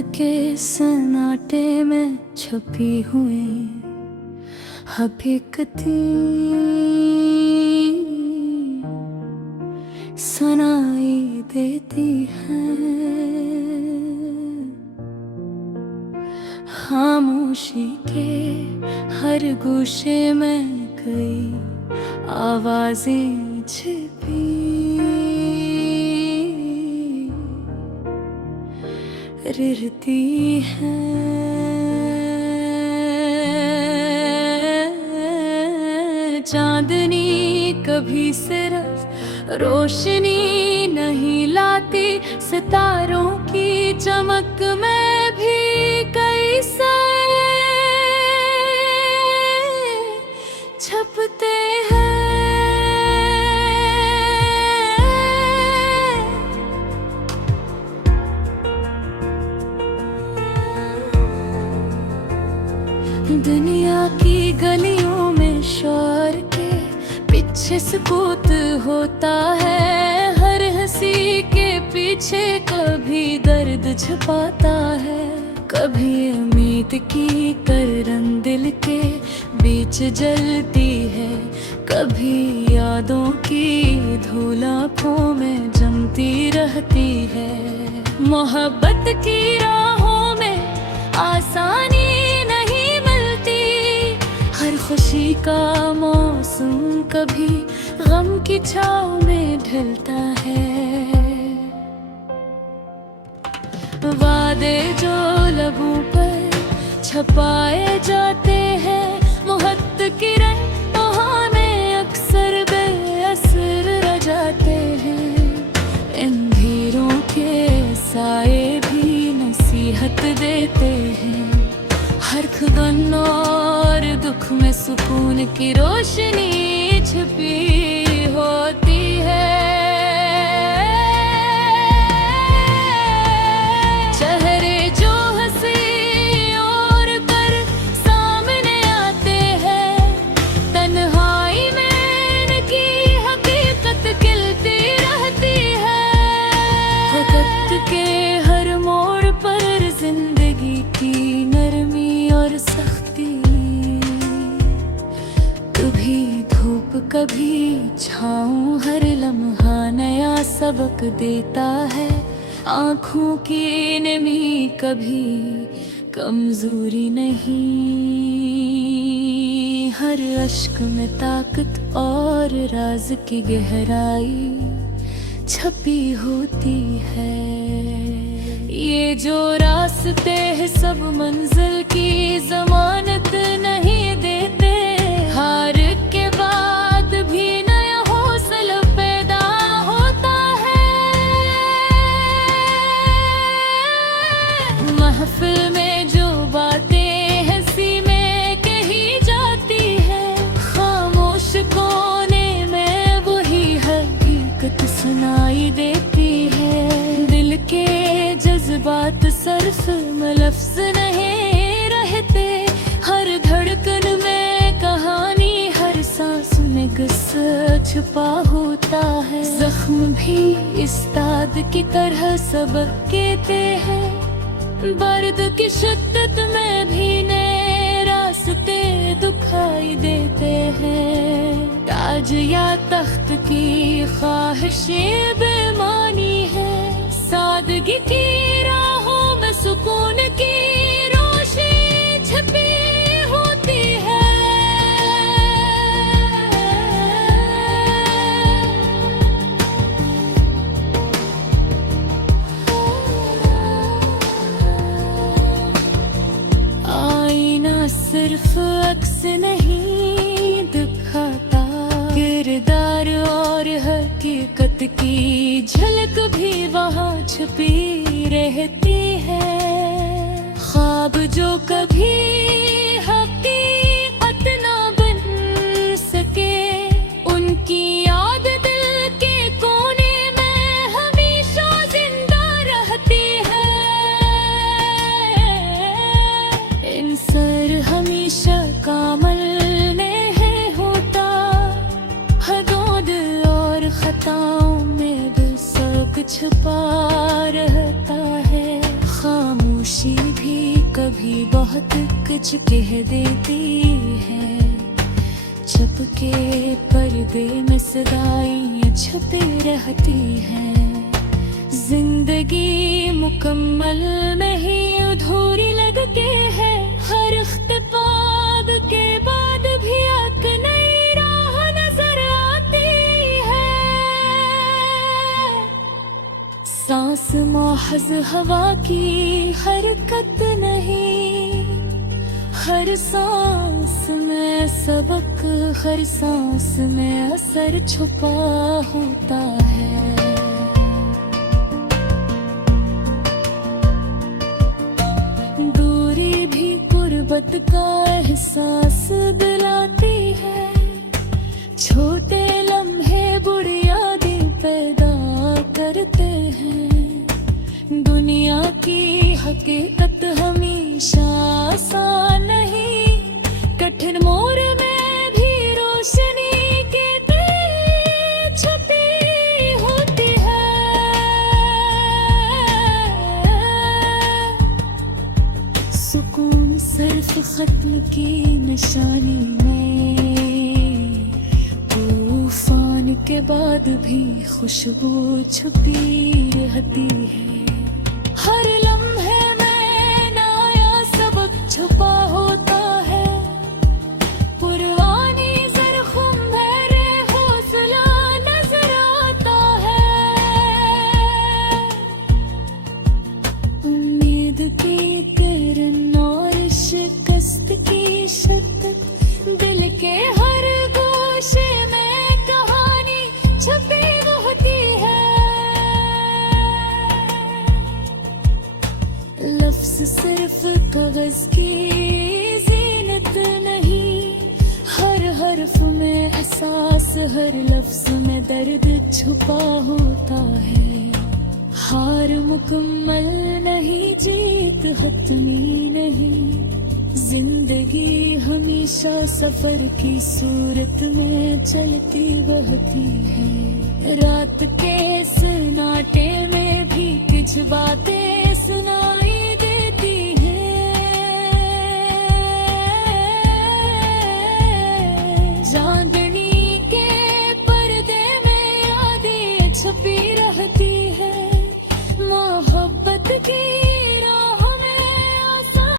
के सन्नाटे में छुपी हुई हकीकतें सुनाई देती हैं। खामोशी के हर गोशे में कई आवाजें छिपी रिरती हैं। चांदनी कभी सिर्फ रोशनी नहीं लाती, सितारों की चमक में भी कई साए छपते हैं। दुनिया की गलियों में शोर के पीछे सुकूत होता है। हर हंसी के पीछे कभी दर्द छुपाता है। कभी उम्मीद की करन दिल के बीच जलती है, कभी यादों की धूल आँखों में जमती रहती है। मोहब्बत की राहों में आसानी नहीं मिलती, हर खुशी का मौसम कभी गम की छाँव में ढलता है। वादे जो लबों पर छपाए जाते हैं, मुहत्त की राहों में अक्सर बेअसर रह जाते हैं। इन धीरों के साए भी नसीहत देते हैं। हर गम और दुख में सुकून की रोशनी छिपी होती है। चेहरे जो हंसी और कर सामने आते हैं, तन्हाई में इनकी हकीकत खिलती रहती है। वक्त के हर मोड़ पर जिंदगी की नरमी और सख्ती, कभी धूप कभी छाँव, हर लम्हा नया सबक देता है। आँखों की नमी कभी कमजोरी नहीं, हर अश्क में ताकत और राज की गहराई छपी होती है। ये जो रास्ते हैं सब मंजिल की जमानत नहीं देते, हार के बाद भी नया हौसला पैदा होता है। महफिल में जो बातें हंसी में कही जाती है, खामोश कोने में वही हकीकत सुनाई देती है। दिल के जज्बात सिर्फ लफ्ज नहीं रहते, हर धड़कन में कहानी, हर सांस में गुस्सा छुपा होता है। जख्म भी उस्ताद की तरह सबक कहते हैं, दर्द की शिद्दत में भी नए रास्ते दिखाई देते हैं। ताज या तख्त की ख्वाहिशें बेमानी है, सादगी की राहों में सुकून की रोशनी छपी होती है। आईना सिर्फ अक्स नहीं दिखाता, किरदार और हकीकत की झलक भी वहाँ छुपी रहती है। ख्वाब जो कभी हकीकत ना बन सके, उनकी याद दिल के कोने में हमेशा जिंदा रहती है। इंसान हमेशा कामल में है होता, हदोद और खताओं में छुपा रहता है। खामोश कभी बहुत कुछ कह देती है। छुप के पर्दे में सदाइयाँ छुपी रहती हैं। जिंदगी मुकम्मल नहीं अधूरी लगती है। हर इख्तिलाफ के बाद भी एक नई राह नजर आती है। सांस महज हवा की हरकत नहीं, हर सांस में सबक, हर सांस में असर छुपा होता है। दूरी भी गुर्बत का एहसास दिलाती है। छोटे लम्हे बुरी यादें पैदा करते हैं। दुनिया की हकीकत हमेशा आसान नहीं, कठिन मोड़ में भी रोशनी के तेज छुपी होती है। सुकून सिर्फ खत्म की निशानी में, तूफान के बाद भी खुशबू छुपी रहती है। हर लम्हे में नया सबक छुपा होता है। पुरवानी ज़रख़ुम मेरे हौसला नजर आता है। उम्मीद की किरण और शिकस्त की शिद्दत, दिल के हर गोशे में कहानी छुपी होती है। लफ्ज़ सिर्फ कागज की जीनत नहीं, हर हर्फ में एहसास, हर लफ्ज़ में दर्द छुपा होता है। हार मुकम्मल नहीं, जीत हतमी नहीं। जिंदगी हमेशा सफर की सूरत में चलती बहती है। रात के सन्नाटे में भी कुछ बातें सुना